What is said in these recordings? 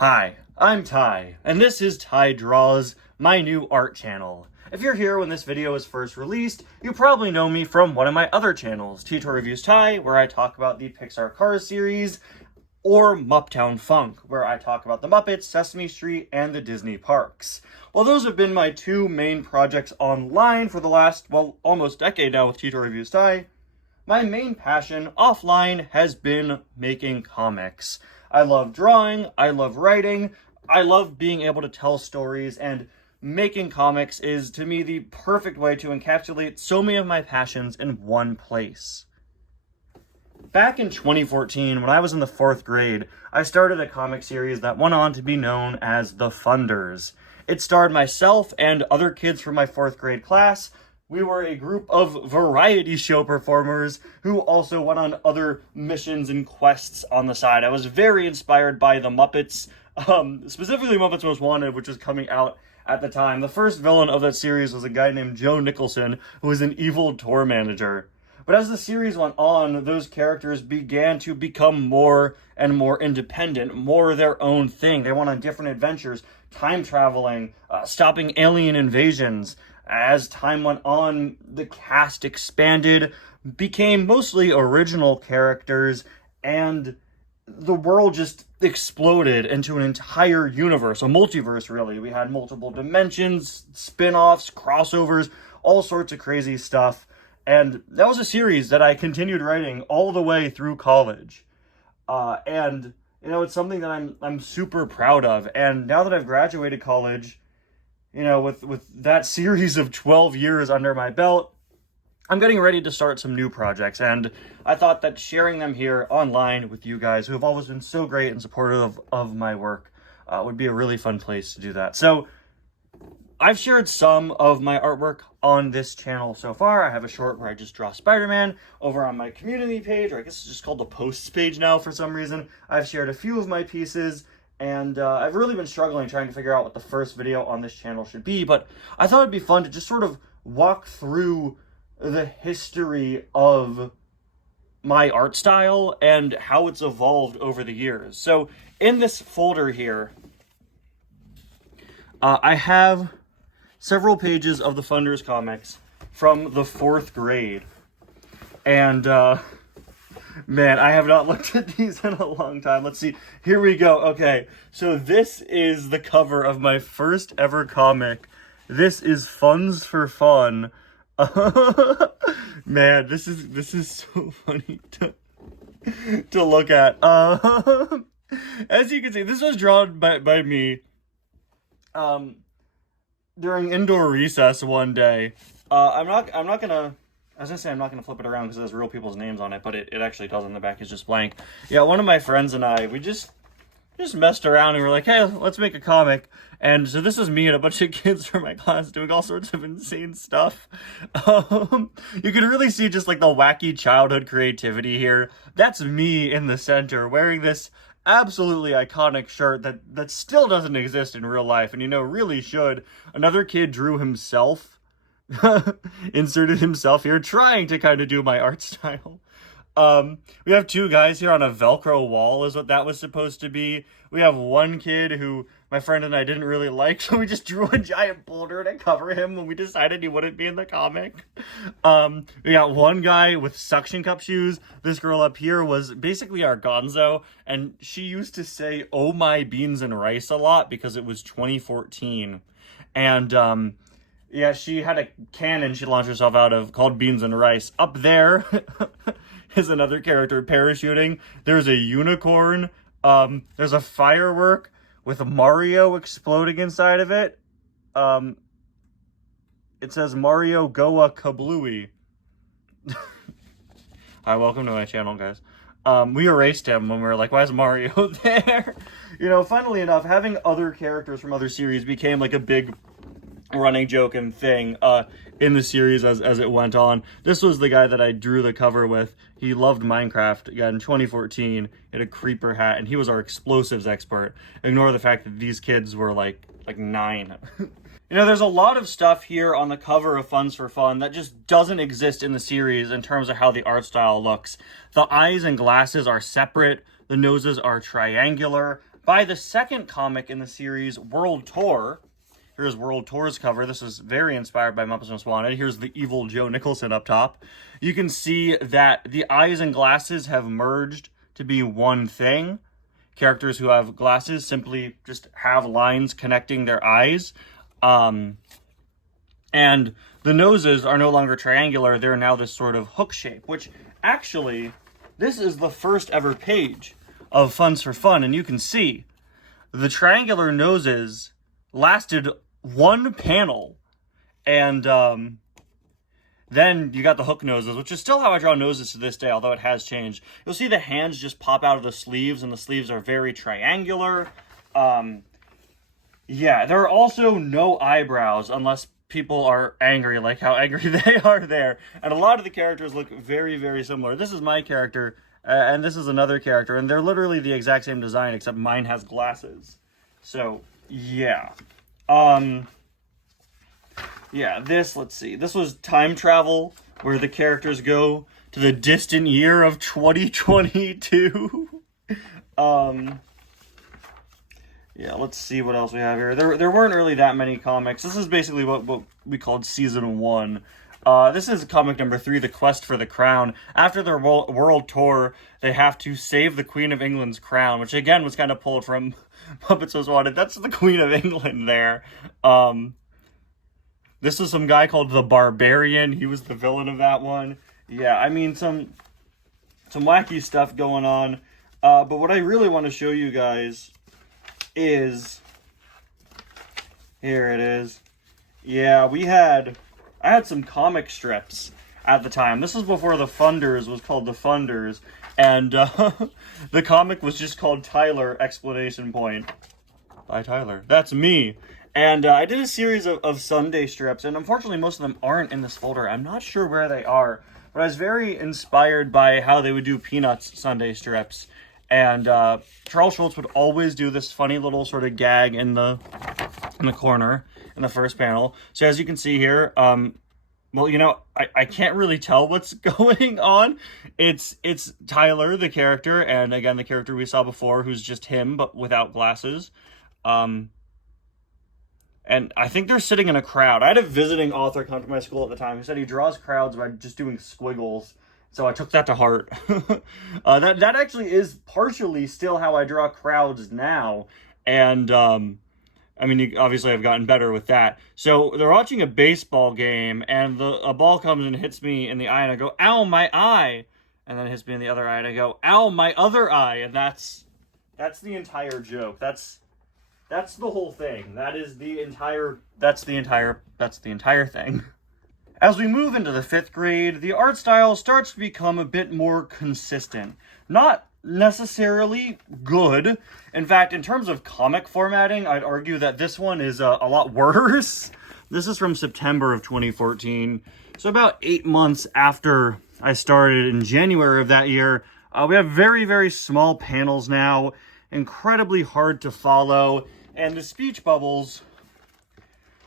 Hi, I'm Ty, and this is Ty Draws, my new art channel. If you're here when this video is first released, you probably know me from one of my other channels, T-Toy Reviews Ty, where I talk about the Pixar Cars series, or Muptown Funk, where I talk about the Muppets, Sesame Street, and the Disney parks. Well, those have been my two main projects online for the last, almost decade now with T-Toy Reviews Ty. My main passion offline has been making comics. I love drawing, I love writing, I love being able to tell stories, and making comics is, to me, the perfect way to encapsulate so many of my passions in one place. Back in 2014, when I was in the 4th grade, I started a comic series that went on to be known as The Funders. It starred myself and other kids from my 4th grade class. We were a group of variety show performers who also went on other missions and quests on the side. I was very inspired by the Muppets, specifically Muppets Most Wanted, which was coming out at the time. The first villain of that series was a guy named Joe Nicholson, who was an evil tour manager. But as the series went on, those characters began to become more and more independent, more their own thing. They went on different adventures, time traveling, stopping alien invasions. As time went on, the cast expanded, became mostly original characters, and the world just exploded into an entire universe, a multiverse really. We had multiple dimensions, spin-offs, crossovers, all sorts of crazy stuff. And that was a series that I continued writing all the way through college. And it's something that I'm super proud of. And now that I've graduated college, with that series of 12 years under my belt, I'm getting ready to start some new projects, and I thought that sharing them here online with you guys, who have always been so great and supportive of my work, would be a really fun place to do that. So, I've shared some of my artwork on this channel so far. I have a short where I just draw Spider-Man over on my community page, or I guess it's just called the posts page now for some reason. I've shared a few of my pieces, and I've really been struggling trying to figure out what the first video on this channel should be, but I thought it'd be fun to just sort of walk through the history of my art style and how it's evolved over the years. So in this folder here, I have several pages of the Funders comics from the 4th grade. And, man, I have not looked at these in a long time. Let's see. Here we go. Okay, so this is the cover of my first ever comic. This is Funds for Fun. Man, this is so funny to look at. As you can see, this was drawn by me during indoor recess one day. I'm not gonna flip it around because it has real people's names on it, but it actually doesn't. The back is just blank. Yeah, one of my friends and I, we just messed around and we're like, hey, let's make a comic. And so this is me and a bunch of kids from my class doing all sorts of insane stuff. You can really see just like the wacky childhood creativity here. That's me in the center wearing this absolutely iconic shirt that still doesn't exist in real life, and really should. Another kid drew himself, inserted himself here, trying to kind of do my art style. We have two guys here on a Velcro wall is what that was supposed to be. We have one kid who my friend and I didn't really like, so we just drew a giant boulder to cover him when we decided he wouldn't be in the comic. We got one guy with suction cup shoes. This girl up here was basically our gonzo, and she used to say, "Oh my beans and rice" a lot because it was 2014. And, yeah, she had a cannon she launched herself out of called Beans and Rice. Up there is another character parachuting. There's a unicorn. There's a firework with Mario exploding inside of it. It says Mario Goa Kablooey. Hi, welcome to my channel, guys. We erased him when we were like, why is Mario there? Funnily enough, having other characters from other series became like a big running joke and thing in the series as it went on. This was the guy that I drew the cover with. He loved Minecraft. Again, in 2014, he had a creeper hat, and he was our explosives expert. Ignore the fact that these kids were like 9. There's a lot of stuff here on the cover of Funds for Fun that just doesn't exist in the series in terms of how the art style looks. The eyes and glasses are separate. The noses are triangular. by the second comic in the series, World Tour. Here's World Tour's cover. This is very inspired by Muppets Most Wanted. Here's the evil Joe Nicholson up top. You can see that the eyes and glasses have merged to be one thing. Characters who have glasses simply just have lines connecting their eyes. And the noses are no longer triangular. They're now this sort of hook shape, which actually, this is the first ever page of Funds for Fun. And you can see the triangular noses lasted one panel. And then you got the hook noses, which is still how I draw noses to this day, although it has changed. You'll see the hands just pop out of the sleeves, and the sleeves are very triangular. Yeah, there are also no eyebrows, unless people are angry, like how angry they are there. And a lot of the characters look very, very similar. This is my character, and this is another character, and they're literally the exact same design, except mine has glasses. So, yeah. Yeah, let's see. This was time travel, where the characters go to the distant year of 2022. Yeah, let's see what else we have here. There weren't really that many comics. This is basically what we called Season 1. This is comic number 3, The Quest for the Crown. After their world tour, they have to save the Queen of England's crown, which again was kind of pulled from Muppets Most Wanted. That's the Queen of England there. This is some guy called the Barbarian. He was the villain of that one. Yeah, I mean, some wacky stuff going on. But what I really want to show you guys is, here it is. Yeah, I had some comic strips at the time. This was before the Funders was called the Funders, and the comic was just called Tyler, exclamation point. By Tyler. That's me. And I did a series of Sunday strips, and unfortunately most of them aren't in this folder. I'm not sure where they are, but I was very inspired by how they would do Peanuts Sunday strips. And Charles Schulz would always do this funny little sort of gag in the corner in the first panel. So as you can see here, well, you know, I can't really tell what's going on. It's Tyler, the character, and again, the character we saw before, who's just him, but without glasses. And I think they're sitting in a crowd. I had a visiting author come to my school at the time who said he draws crowds by just doing squiggles. So I took that to heart. That actually is partially still how I draw crowds now. And, I mean, obviously I've gotten better with that. So they're watching a baseball game, and a ball comes and hits me in the eye, and I go, ow, my eye. And then it hits me in the other eye, and I go, ow, my other eye. And that's the entire joke. That's the whole thing. That's the entire thing. As we move into the 5th grade, the art style starts to become a bit more consistent. Not necessarily good. In fact, in terms of comic formatting, I'd argue that this one is a lot worse. This is from September of 2014. So about 8 months after I started in January of that year, we have very, very small panels now. Incredibly hard to follow. And the speech bubbles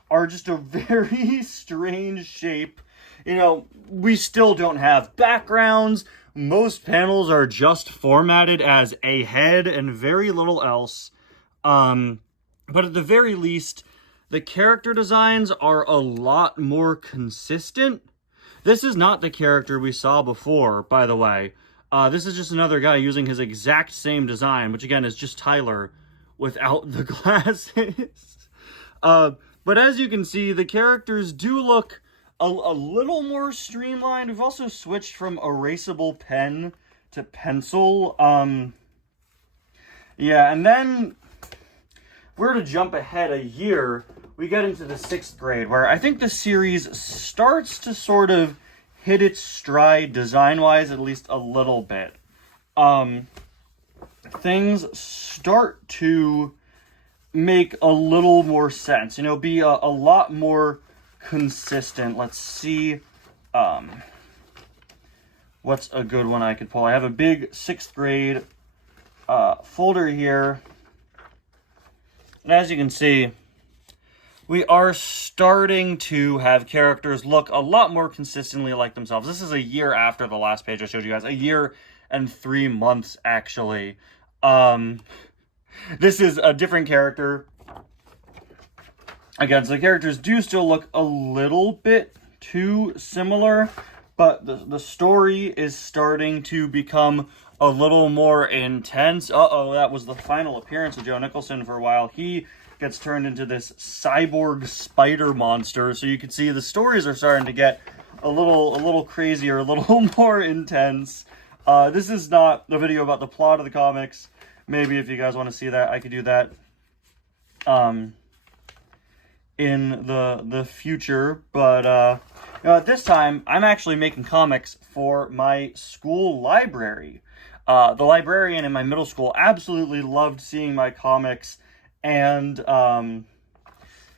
are just a very strange shape. You know, we still don't have backgrounds. Most panels are just formatted as a head and very little else. But at the very least, the character designs are a lot more consistent. This is not the character we saw before, by the way. This is just another guy using his exact same design, which again is just Tyler without the glasses. But as you can see, the characters do look a little more streamlined. We've also switched from erasable pen to pencil. Yeah, and then if we're to jump ahead a year, we get into the 6th grade, where I think the series starts to sort of hit its stride design-wise, at least a little bit. Things start to make a little more sense, you know, be a lot more consistent. Let's see, what's a good one I could pull. I have a big 6th grade folder here, and as you can see, we are starting to have characters look a lot more consistently like themselves. This is a year after the last page I showed you guys, a year and 3 months actually. This is a different character. Again, so the characters do still look a little bit too similar, but the story is starting to become a little more intense. Uh-oh, that was the final appearance of Joe Nicholson for a while. He gets turned into this cyborg spider monster, so you can see the stories are starting to get a little crazier, a little more intense. This is not a video about the plot of the comics. Maybe if you guys want to see that, I could do that in the future, but at this time I'm actually making comics for my school library. The librarian in my middle school absolutely loved seeing my comics, and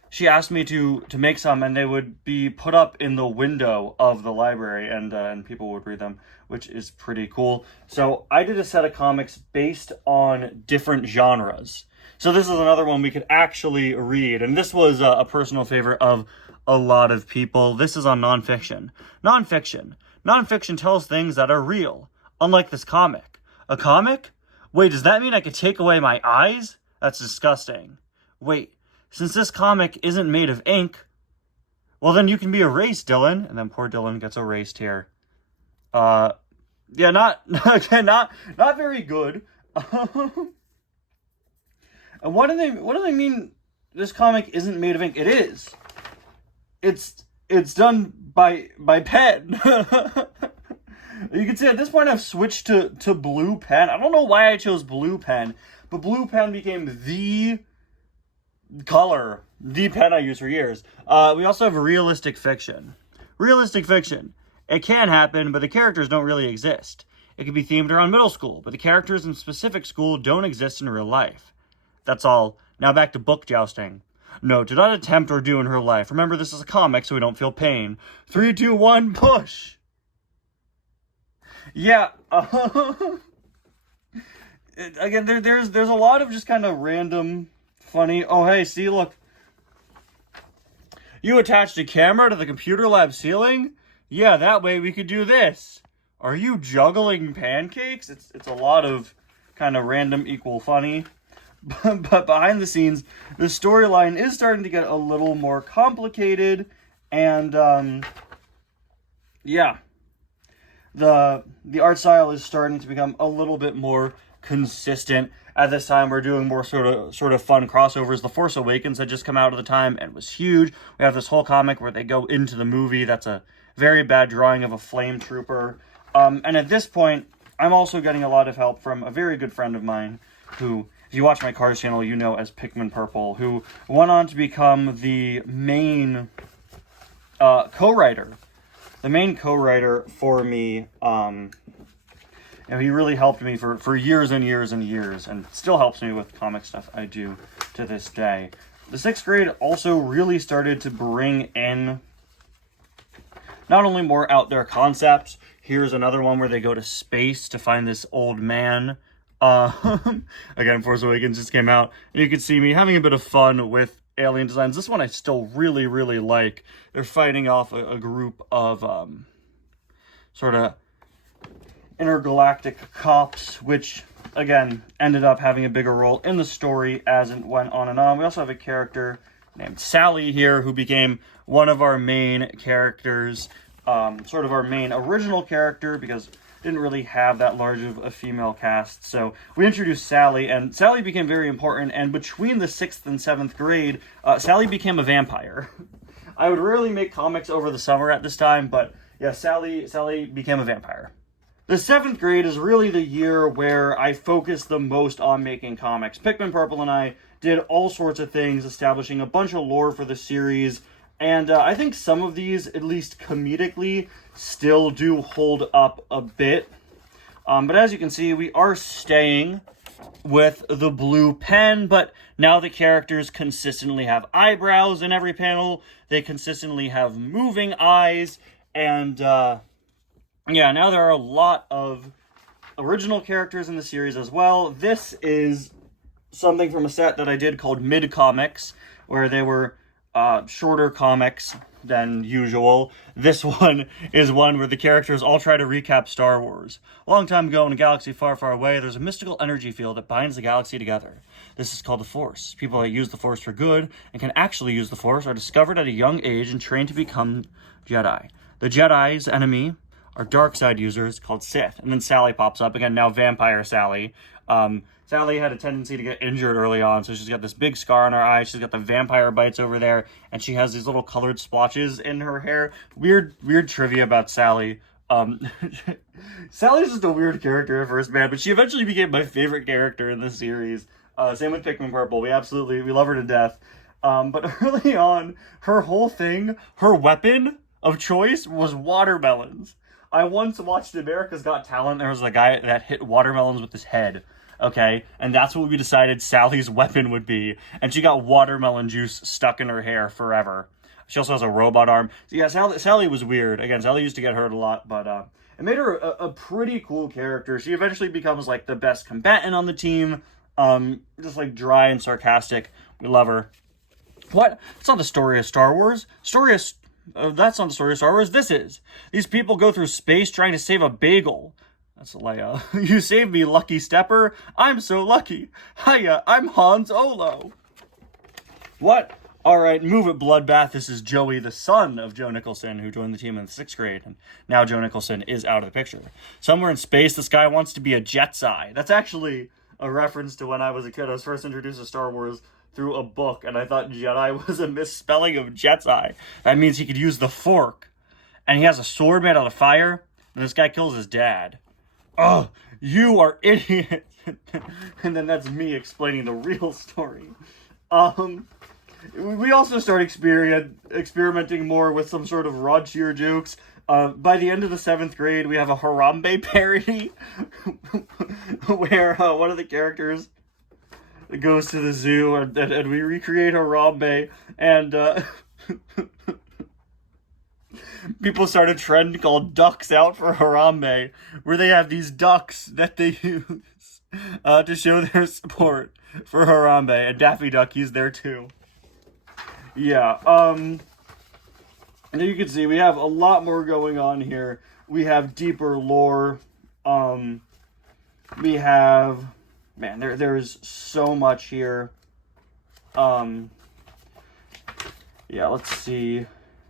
she asked me to make some, and they would be put up in the window of the library, and people would read them, which is pretty cool. So I did a set of comics based on different genres. So this is another one we could actually read, and this was a personal favorite of a lot of people. This is on nonfiction. Nonfiction tells things that are real, unlike this comic. A comic? Wait, does that mean I could take away my eyes? That's disgusting. Wait, since this comic isn't made of ink, well then you can be erased, Dylan. And then poor Dylan gets erased here. Yeah, not very good. And what do they mean this comic isn't made of ink? It is. It's done by pen. You can see at this point I've switched to blue pen. I don't know why I chose blue pen, but blue pen became the color, the pen I used for years. We also have realistic fiction. Realistic fiction. It can happen, but the characters don't really exist. It can be themed around middle school, but the characters in specific school don't exist in real life. That's all. Now back to book jousting. No, do not attempt or do in real life. Remember, this is a comic, so we don't feel pain. 3, 2, 1, push! Yeah, again, there's a lot of just kind of random, funny, oh hey, see, look. You attached a camera to the computer lab ceiling? Yeah, that way we could do this. Are you juggling pancakes? It's a lot of kind of random equal funny. But behind the scenes, the storyline is starting to get a little more complicated, and yeah, the art style is starting to become a little bit more consistent. At this time, we're doing more sort of fun crossovers. The Force Awakens had just come out at the time and was huge. We have this whole comic where they go into the movie. That's a very bad drawing of a flame trooper. And at this point, I'm also getting a lot of help from a very good friend of mine who, if you watch my Cars channel, you know as Pikmin Purple, who went on to become the main co-writer. The main co-writer for me, and he really helped me for years and years and years, and still helps me with comic stuff I do to this day. The 6th grade also really started to bring in not only more out there concepts. Here's another one where they go to space to find this old man. Again, Force Awakens just came out, and you can see me having a bit of fun with alien designs. This one I still really, really like. They're fighting off a group of sort of intergalactic cops, which again ended up having a bigger role in the story as it went on and on. We also have a character named Sally here who became one of our main characters, sort of our main original character, because didn't really have that large of a female cast. So we introduced Sally, and Sally became very important, and between the 6th and 7th grade, Sally became a vampire. I would rarely make comics over the summer at this time, but yeah, Sally became a vampire. The 7th grade is really the year where I focused the most on making comics. Pikmin Purple and I did all sorts of things, establishing a bunch of lore for the series, and I think some of these, at least comedically, still do hold up a bit. But as you can see, we are staying with the blue pen, but now the characters consistently have eyebrows in every panel. They consistently have moving eyes, and yeah, now there are a lot of original characters in the series as well. This is something from a set that I did called Mid Comics, where they were shorter comics than usual. This one is one where the characters all try to recap Star Wars. A long time ago in a galaxy far, far away, there's a mystical energy field that binds the galaxy together. This is called the Force. People that use the Force for good and can actually use the Force are discovered at a young age and trained to become Jedi. The Jedi's enemy are dark side users called Sith. And then Sally pops up again, now Vampire Sally. Sally had a tendency to get injured early on, so she's got this big scar on her eye. She's got the vampire bites over there, and she has these little colored splotches in her hair. Weird trivia about Sally. Sally's just a weird character at first, man, but she eventually became my favorite character in the series. Same with Pikmin Purple. We love her to death. But early on, her whole thing, her weapon of choice was watermelons. I once watched America's Got Talent. There was a guy that hit watermelons with his head. Okay, and that's what we decided Sally's weapon would be. And she got watermelon juice stuck in her hair forever. She also has a robot arm. So yeah, Sally was weird. Again, Sally used to get hurt a lot, but it made her a pretty cool character. She eventually becomes like the best combatant on the team. Just like dry and sarcastic. We love her. What? That's not the story of Star Wars. That's not the story of Star Wars. This is. These people go through space trying to save a bagel. That's Leia. You saved me, lucky stepper. I'm so lucky. Hiya, I'm Hans Olo. What? Alright, move it, Bloodbath. This is Joey, the son of Joe Nicholson, who joined the team in the 6th grade. And now Joe Nicholson is out of the picture. Somewhere in space, this guy wants to be a Jedi. That's actually a reference to when I was a kid. I was first introduced to Star Wars through a book, and I thought Jedi was a misspelling of Jedi. That means he could use the fork. And he has a sword made out of fire, and this guy kills his dad. Oh, you are idiot. And then that's me explaining the real story. We also start experimenting more with some sort of raunchier jokes. By the end of the 7th grade, we have a Harambe parody where one of the characters goes to the zoo and we recreate Harambe, and people start a trend called Ducks Out for Harambe, where they have these ducks that they use to show their support for Harambe, and Daffy Duck, he's there too. Yeah, and you can see we have a lot more going on here. We have deeper lore. We have, man, there's so much here. Yeah, let's see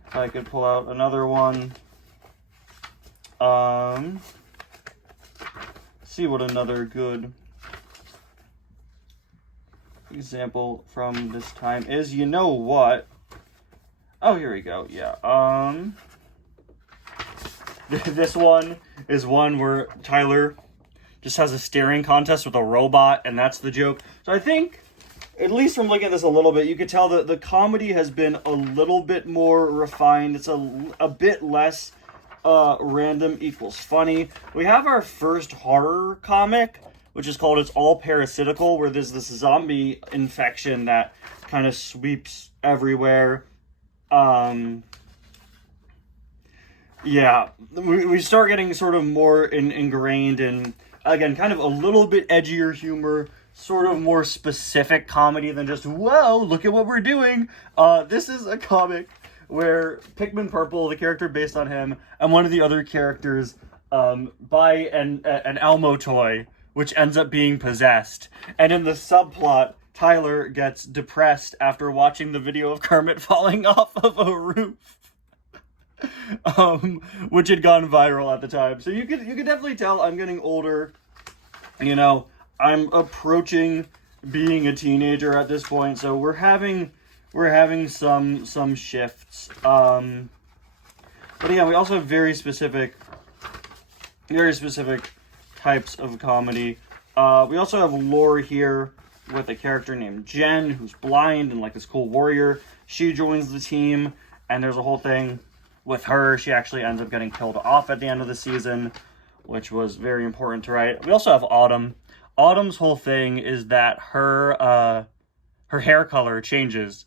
if I could pull out another one. See what another good example from this time is. You know what? Oh, here we go. Yeah. This one is one where Tyler just has a staring contest with a robot, and that's the joke. So I think, at least from looking at this a little bit, you could tell that the comedy has been a little bit more refined. It's a bit less random equals funny. We have our first horror comic, which is called It's All Parasitical, where there's this zombie infection that kind of sweeps everywhere. Yeah, we start getting sort of more ingrained in, again, kind of a little bit edgier humor, sort of more specific comedy than just, whoa, look at what we're doing. This is a comic where Pikmin Purple, the character based on him, and one of the other characters buy an Elmo toy, which ends up being possessed. And in the subplot, Tyler gets depressed after watching the video of Kermit falling off of a roof. Which had gone viral at the time. So you could definitely tell I'm getting older. You know, I'm approaching being a teenager at this point, so we're having some shifts. But yeah, we also have very specific types of comedy. We also have lore here with a character named Jen, who's blind and like this cool warrior. She joins the team, and there's a whole thing with her. She actually ends up getting killed off at the end of the season, which was very important to write. We also have Autumn. Autumn's whole thing is that her hair color changes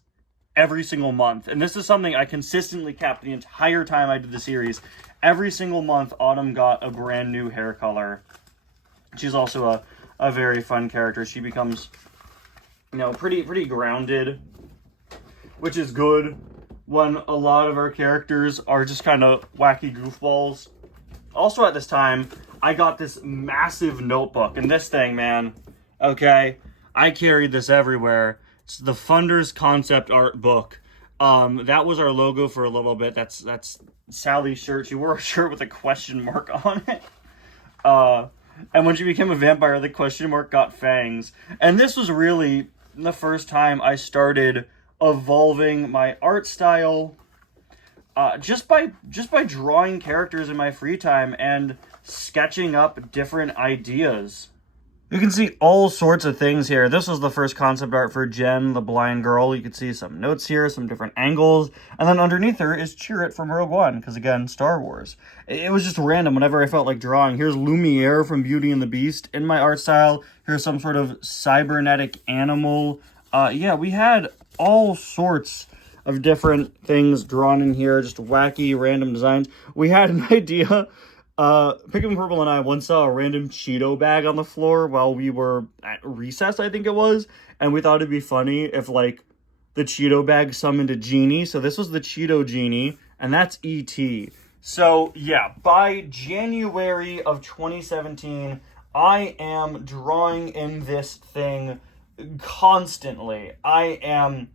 every single month. And this is something I consistently kept the entire time I did the series. Every single month, Autumn got a brand new hair color. She's also a very fun character. She becomes, you know, pretty grounded. which is good when a lot of our characters are just kind of wacky goofballs. Also at this time, I got this massive notebook, and this thing, man, okay, I carried this everywhere. It's the Funders Concept Art book. That was our logo for a little bit. That's Sally's shirt. She wore a shirt with a question mark on it. And when she became a vampire, the question mark got fangs. And this was really the first time I started evolving my art style, just by drawing characters in my free time and sketching up different ideas. You can see all sorts of things here. This was the first concept art for Jen, the blind girl. You can see some notes here, some different angles. And then underneath her is Chirrut from Rogue One, because again, Star Wars. It was just random whenever I felt like drawing. Here's Lumiere from Beauty and the Beast in my art style. Here's some sort of cybernetic animal. Yeah, we had all sorts of different things drawn in here, just wacky, random designs. We had an idea. Pikmin Purple and I once saw a random Cheeto bag on the floor while we were at recess, I think it was, and we thought it'd be funny if, like, the Cheeto bag summoned a genie. So this was the Cheeto genie, and that's E.T. So, yeah, by January of 2017, I am drawing in this thing constantly. I am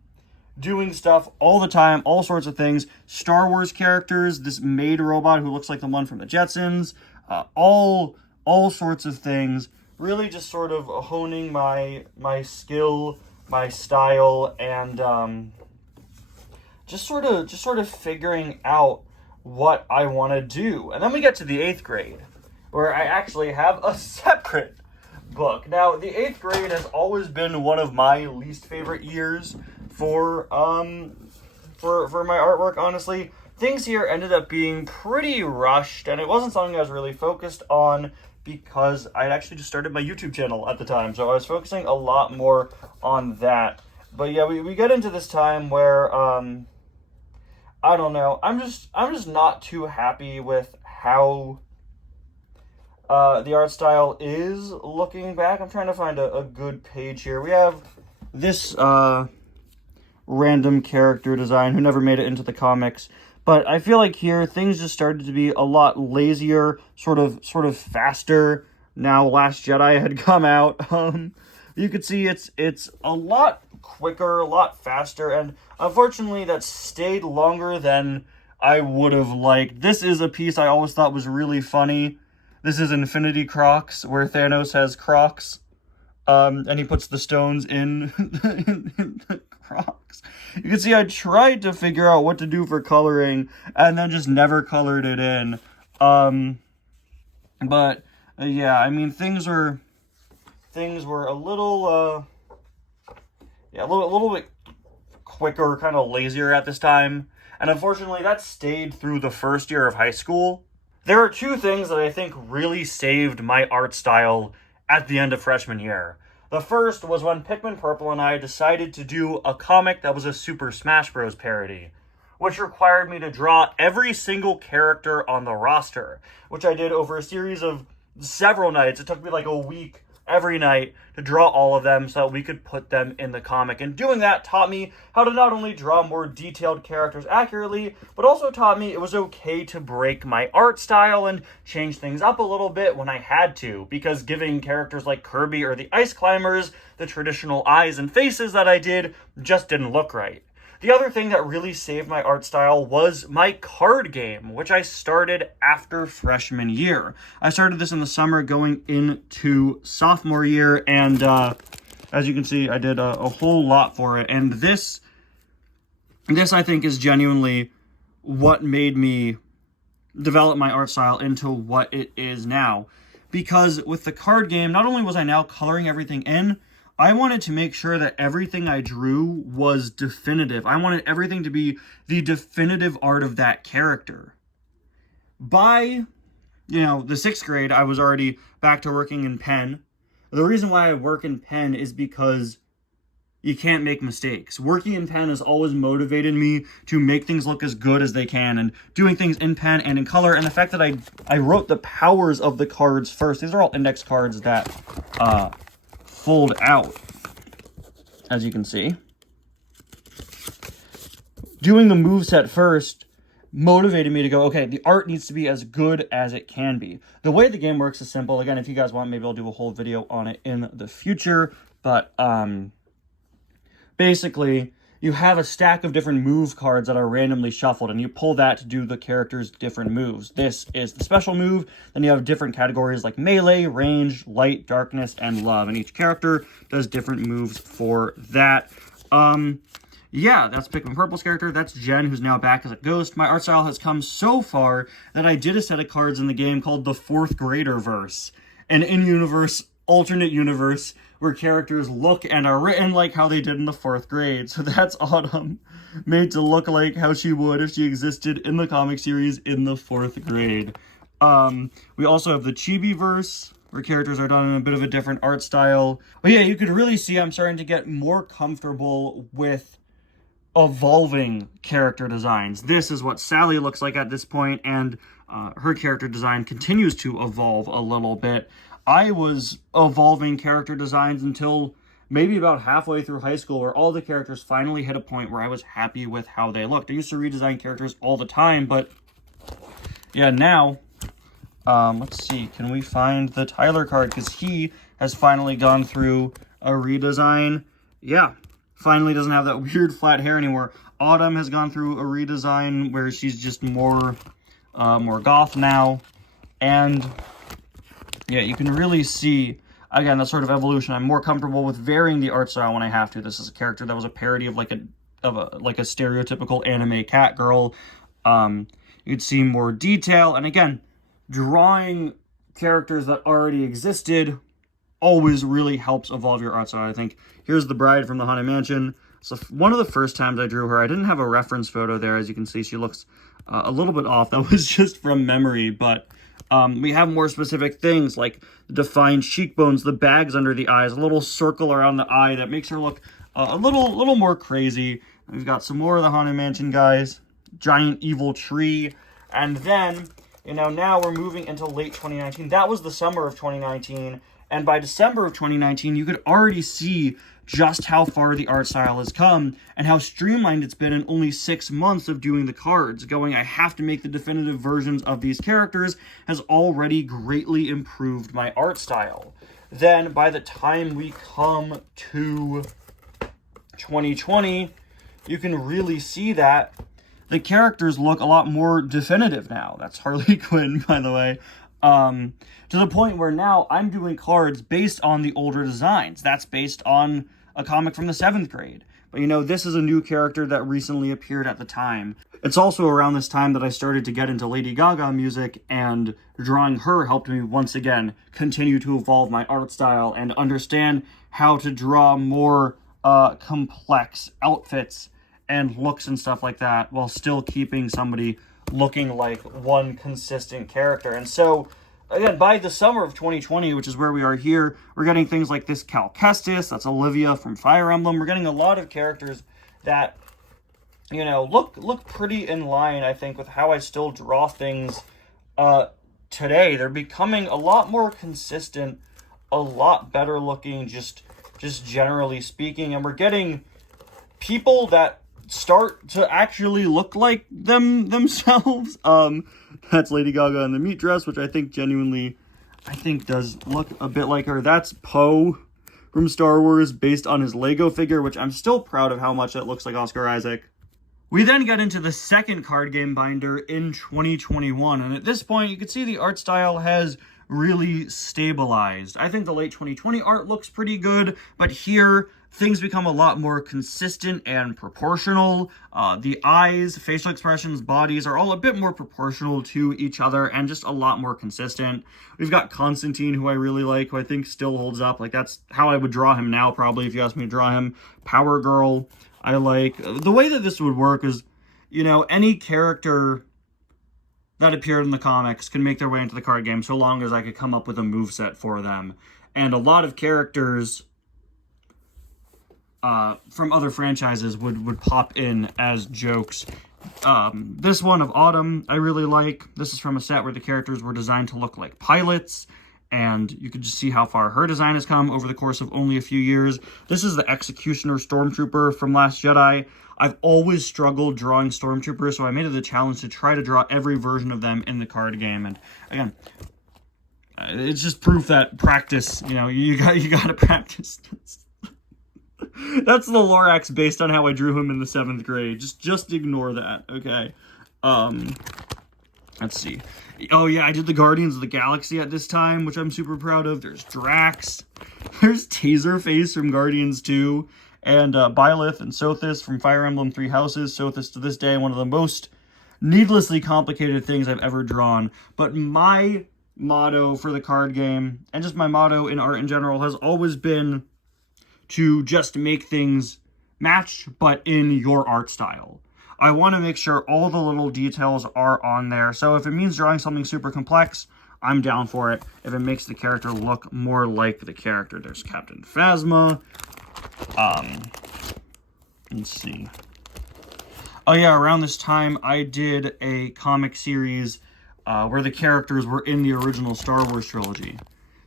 doing stuff all the time, all sorts of things. Star Wars characters, this maid robot who looks like the one from the Jetsons, all sorts of things. Really just sort of honing my skill, my style, and just sort of figuring out what I want to do. And then we get to the 8th grade, where I actually have a separate book. Now, the 8th grade has always been one of my least favorite years for my artwork, honestly. Things here ended up being pretty rushed, and it wasn't something I was really focused on because I had actually just started my YouTube channel at the time, so I was focusing a lot more on that. But yeah, we get into this time where I don't know, I'm just not too happy with how the art style is looking back. I'm trying to find a good page here. We have this random character design who never made it into the comics, but I feel like here things just started to be a lot lazier, sort of faster. Now Last Jedi had come out. You could see it's a lot quicker, a lot faster, and unfortunately that stayed longer than I would have liked. This is a piece I always thought was really funny. This is Infinity Crocs, where Thanos has Crocs, and he puts the stones in the Crocs. You can see I tried to figure out what to do for coloring, and then just never colored it in. But yeah, I mean, things were a little a little bit quicker, kind of lazier at this time, and unfortunately that stayed through the first year of high school. There are two things that I think really saved my art style at the end of freshman year. The first was when Pikmin Purple and I decided to do a comic that was a Super Smash Bros. Parody, which required me to draw every single character on the roster, which I did over a series of several nights. It took me like a week every night to draw all of them so that we could put them in the comic. And doing that taught me how to not only draw more detailed characters accurately, but also taught me it was okay to break my art style and change things up a little bit when I had to, because giving characters like Kirby or the Ice Climbers the traditional eyes and faces that I did just didn't look right. The other thing that really saved my art style was my card game, which I started after freshman year. I started this in the summer going into sophomore year, and as you can see, I did a whole lot for it. And this I think is genuinely what made me develop my art style into what it is now. Because with the card game, not only was I now coloring everything in, I wanted to make sure that everything I drew was definitive. I wanted everything to be the definitive art of that character. By, the 6th grade, I was already back to working in pen. The reason why I work in pen is because you can't make mistakes. Working in pen has always motivated me to make things look as good as they can, and doing things in pen and in color, and the fact that I wrote the powers of the cards first. These are all index cards that fold out, as you can see. doing the moveset first motivated me to go, okay, the art needs to be as good as it can be. The way the game works is simple. Again, if you guys want, maybe I'll do a whole video on it in the future. But basically, you have a stack of different move cards that are randomly shuffled, and you pull that to do the character's different moves. This is the special move. Then you have different categories like melee, range, light, darkness, and love. And each character does different moves for that. Yeah, that's Pikmin Purple's character. That's Jen, who's now back as a ghost. My art style has come so far that I did a set of cards in the game called the Fourth Grader Verse, an in-universe, alternate universe where characters look and are written like how they did in the 4th grade. So that's Autumn, made to look like how she would if she existed in the comic series in the 4th grade. We also have the Chibi Verse, where characters are done in a bit of a different art style. But yeah, you could really see I'm starting to get more comfortable with evolving character designs. This is what Sally looks like at this point, and her character design continues to evolve a little bit. I was evolving character designs until maybe about halfway through high school, where all the characters finally hit a point where I was happy with how they looked. I used to redesign characters all the time, but yeah, now, let's see, can we find the Tyler card? Because he has finally gone through a redesign. Yeah. Finally doesn't have that weird flat hair anymore. Autumn has gone through a redesign where she's just more goth now. And yeah, you can really see, again, that sort of evolution. I'm more comfortable with varying the art style when I have to. This is a character that was a parody of like a stereotypical anime cat girl. You'd see more detail. And again, drawing characters that already existed always really helps evolve your art style, I think. Here's the bride from the Haunted Mansion. So one of the first times I drew her, I didn't have a reference photo there. As you can see, she looks a little bit off. That was just from memory, but we have more specific things like defined cheekbones, the bags under the eyes, a little circle around the eye that makes her look a little more crazy. We've got some more of the Haunted Mansion guys, giant evil tree, and then, you know, now we're moving into late 2019. That was the summer of 2019. And by December of 2019, you could already see just how far the art style has come and how streamlined it's been in only 6 months of doing the cards. Going, I have to make the definitive versions of these characters has already greatly improved my art style. Then by the time we come to 2020, you can really see that the characters look a lot more definitive now. That's Harley Quinn, by the way. To the point where now I'm doing cards based on the older designs. That's based on a comic from the 7th grade. But you know, this is a new character that recently appeared at the time. It's also around this time that I started to get into Lady Gaga music, and drawing her helped me once again continue to evolve my art style and understand how to draw more complex outfits and looks and stuff like that while still keeping somebody looking like one consistent character. And so, again, by the summer of 2020, which is where we are here, we're getting things like this Cal Kestis, that's Olivia from Fire Emblem. We're getting a lot of characters that, you know, look pretty in line, I think, with how I still draw things today. They're becoming a lot more consistent, a lot better looking, just generally speaking. And we're getting people that start to actually look like themselves. That's Lady Gaga in the meat dress, which I think does look a bit like her. That's Poe from Star Wars, based on his Lego figure, which I'm still proud of how much it looks like Oscar Isaac. We then get into the second card game binder in 2021, and at this point, you can see the art style has really stabilized. I think the late 2020 art looks pretty good, but here, things become a lot more consistent and proportional. The eyes, facial expressions, bodies are all a bit more proportional to each other and just a lot more consistent. We've got Constantine, who I really like, who I think still holds up. Like, that's how I would draw him now, probably, if you asked me to draw him. Power Girl, I like. The way that this would work is, you know, any character that appeared in the comics can make their way into the card game so long as I could come up with a moveset for them. And a lot of characters from other franchises would pop in as jokes. This one of Autumn I really like. This is from a set where the characters were designed to look like pilots, and you can just see how far her design has come over the course of only a few years. This is the Executioner Stormtrooper from Last Jedi. I've always struggled drawing Stormtroopers, so I made it a challenge to try to draw every version of them in the card game. And again, it's just proof that practice, you know, you got to practice. That's the Lorax based on how I drew him in the 7th grade. Just ignore that, okay? Let's see. Oh yeah, I did the Guardians of the Galaxy at this time, which I'm super proud of. There's Drax. There's Taserface from Guardians 2. And Byleth and Sothis from Fire Emblem Three Houses. Sothis, to this day, one of the most needlessly complicated things I've ever drawn. But my motto for the card game, and just my motto in art in general, has always been to just make things match, but in your art style. I want to make sure all the little details are on there. So if it means drawing something super complex, I'm down for it. If it makes the character look more like the character. There's Captain Phasma. Let's see. Oh yeah, around this time, I did a comic series where the characters were in the original Star Wars trilogy.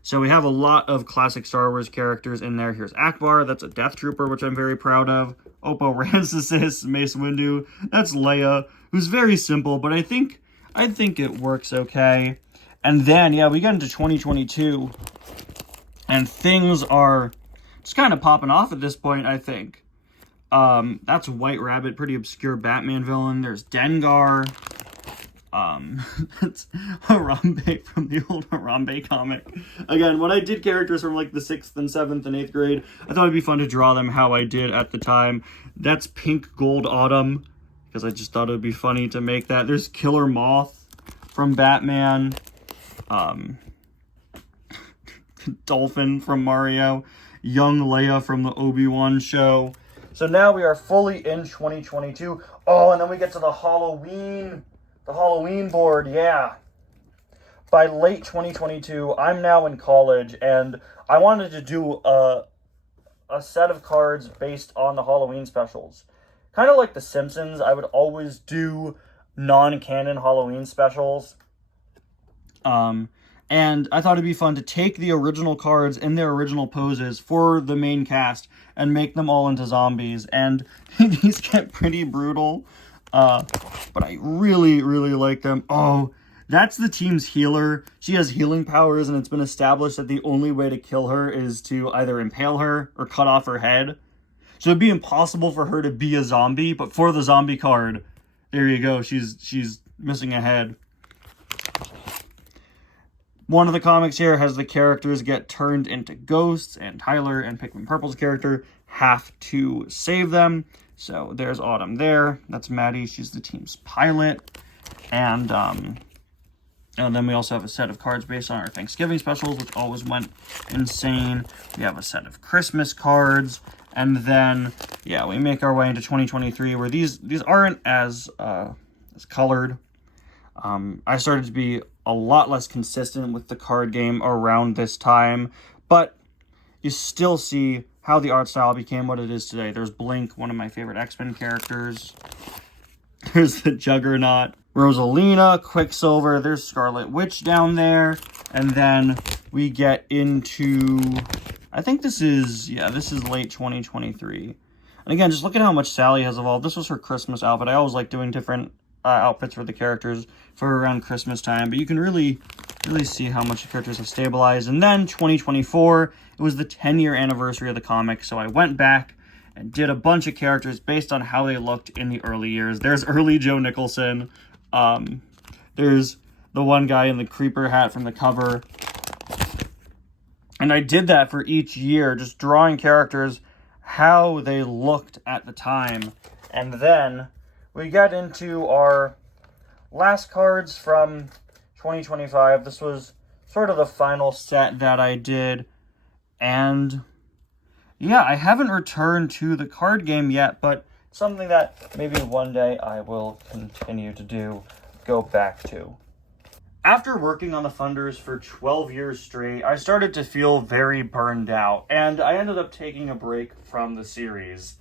So we have a lot of classic Star Wars characters in there. Here's Akbar, that's a Death Trooper, which I'm very proud of. Oppo Rancisis, Mace Windu, that's Leia, who's very simple, but I think it works okay. And then, yeah, we get into 2022, and things are just kind of popping off at this point, I think. That's White Rabbit, pretty obscure Batman villain. There's Dengar. That's Harambe from the old Harambe comic. Again, when I did characters from like the 6th and 7th and 8th grade, I thought it'd be fun to draw them how I did at the time. That's Pink Gold Autumn, because I just thought it would be funny to make that. There's Killer Moth from Batman. Dolphin from Mario. Young Leia from the Obi-Wan show. So now we are fully in 2022. Oh, and then we get to the Halloween board, yeah. By late 2022, I'm now in college, and I wanted to do a set of cards based on the Halloween specials. Kind of like The Simpsons, I would always do non-canon Halloween specials. And I thought it'd be fun to take the original cards in their original poses for the main cast and make them all into zombies. And these get pretty brutal. But I really, really like them. Oh, that's the team's healer. She has healing powers, and it's been established that the only way to kill her is to either impale her or cut off her head. So it'd be impossible for her to be a zombie, but for the zombie card, there you go. She's missing a head. One of the comics here has the characters get turned into ghosts, and Tyler and Pikmin Purple's character have to save them. So there's Autumn there. That's Maddie. She's the team's pilot. And then we also have a set of cards based on our Thanksgiving specials, which always went insane. We have a set of Christmas cards. And then, yeah, we make our way into 2023, where these aren't as colored. I started to be a lot less consistent with the card game around this time, but you still see how the art style became what it is today. There's Blink, one of my favorite X-Men characters. There's the Juggernaut, Rosalina, Quicksilver. There's Scarlet Witch down there. And then we get into, I think this is late 2023. And again, just look at how much Sally has evolved. This was her Christmas outfit. I always like doing different outfits for the characters for around Christmas time, but you can really see how much the characters have stabilized. And then 2024, it was the 10-year anniversary of the comic, so I went back and did a bunch of characters based on how they looked in the early years. There's early Joe Nicholson. There's the one guy in the creeper hat from the cover. And I did that for each year, just drawing characters how they looked at the time. And then we got into our last cards from 2025. This was sort of the final set that I did. And yeah, I haven't returned to the card game yet, but something that maybe one day I will continue to go back to. After working on the funders for 12 years straight, I started to feel very burned out, and I ended up taking a break from the series.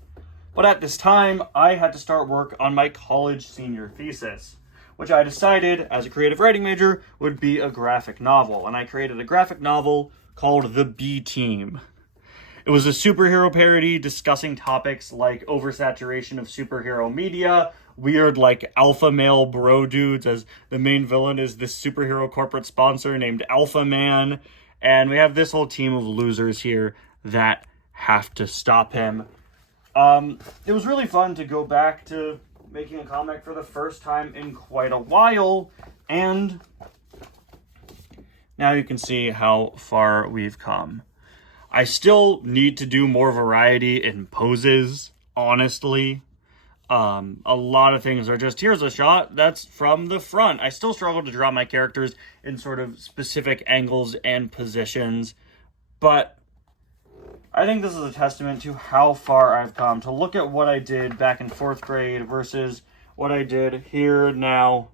But at this time, I had to start work on my college senior thesis, which I decided, as a creative writing major, would be a graphic novel. And I created a graphic novel called The B Team. It was a superhero parody discussing topics like oversaturation of superhero media, weird like alpha male bro dudes, as the main villain is this superhero corporate sponsor named Alpha Man, and we have this whole team of losers here that have to stop him. It was really fun to go back to making a comic for the first time in quite a while, and now you can see how far we've come. I still need to do more variety in poses, honestly. A lot of things are just, here's a shot that's from the front. I still struggle to draw my characters in sort of specific angles and positions, but I think this is a testament to how far I've come. To look at what I did back in 4th grade versus what I did here now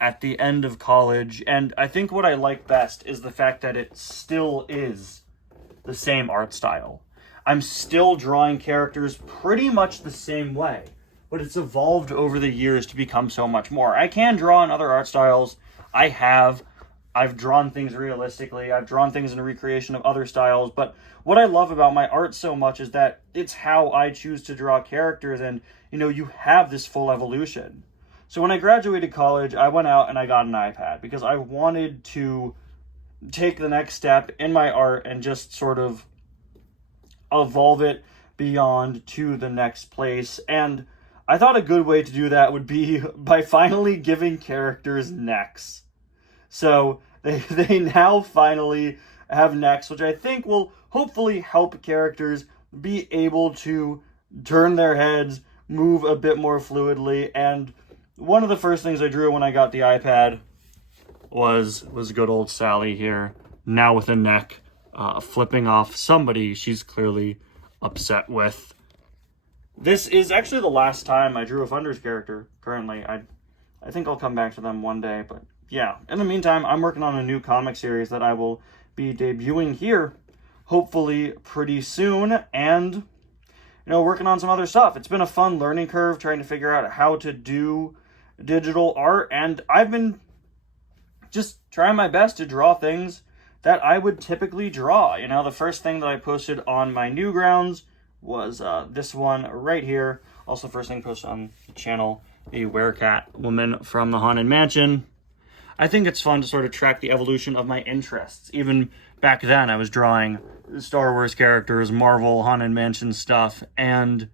at the end of college. And I think what I like best is the fact that it still is the same art style. I'm still drawing characters pretty much the same way, but it's evolved over the years to become so much more. I can draw in other art styles. I've drawn things realistically. I've drawn things in a recreation of other styles, but what I love about my art so much is that it's how I choose to draw characters, and you have this full evolution. So when I graduated college, I went out and I got an iPad because I wanted to take the next step in my art and just sort of evolve it beyond to the next place. And I thought a good way to do that would be by finally giving characters necks. So they now finally have necks, which I think will hopefully help characters be able to turn their heads, move a bit more fluidly. And one of the first things I drew when I got the iPad was good old Sally here, now with a neck, flipping off somebody she's clearly upset with. This is actually the last time I drew a Funders character, currently. I think I'll come back to them one day, but yeah. In the meantime, I'm working on a new comic series that I will be debuting here, hopefully pretty soon, and, working on some other stuff. It's been a fun learning curve trying to figure out how to do digital art, and I've been just trying my best to draw things that I would typically draw. The first thing that I posted on my Newgrounds was this one right here. Also, first thing posted on the channel, the Werecat woman from the Haunted Mansion. I think it's fun to sort of track the evolution of my interests. Even back then, I was drawing Star Wars characters, Marvel, Haunted Mansion stuff, and,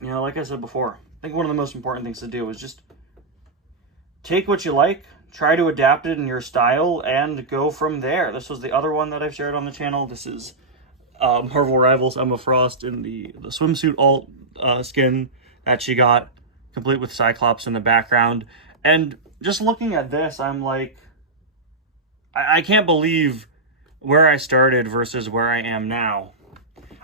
like I said before, I think one of the most important things to do is just take what you like, try to adapt it in your style, and go from there. This was the other one that I've shared on the channel. This is Marvel Rivals Emma Frost in the swimsuit alt skin that she got, complete with Cyclops in the background. And just looking at this, I'm like, I can't believe where I started versus where I am now.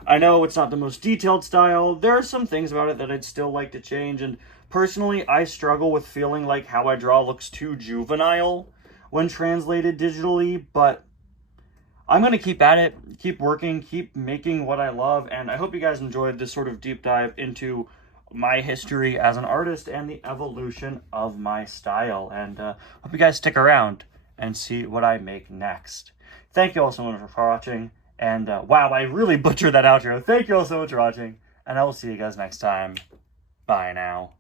I know it's not the most detailed style. There are some things about it that I'd still like to change, and personally, I struggle with feeling like how I draw looks too juvenile when translated digitally, but I'm going to keep at it, keep working, keep making what I love, and I hope you guys enjoyed this sort of deep dive into my history as an artist and the evolution of my style, and hope you guys stick around and see what I make next. Thank you all so much for watching, and wow, I really butchered that outro. Thank you all so much for watching, and I will see you guys next time. Bye now.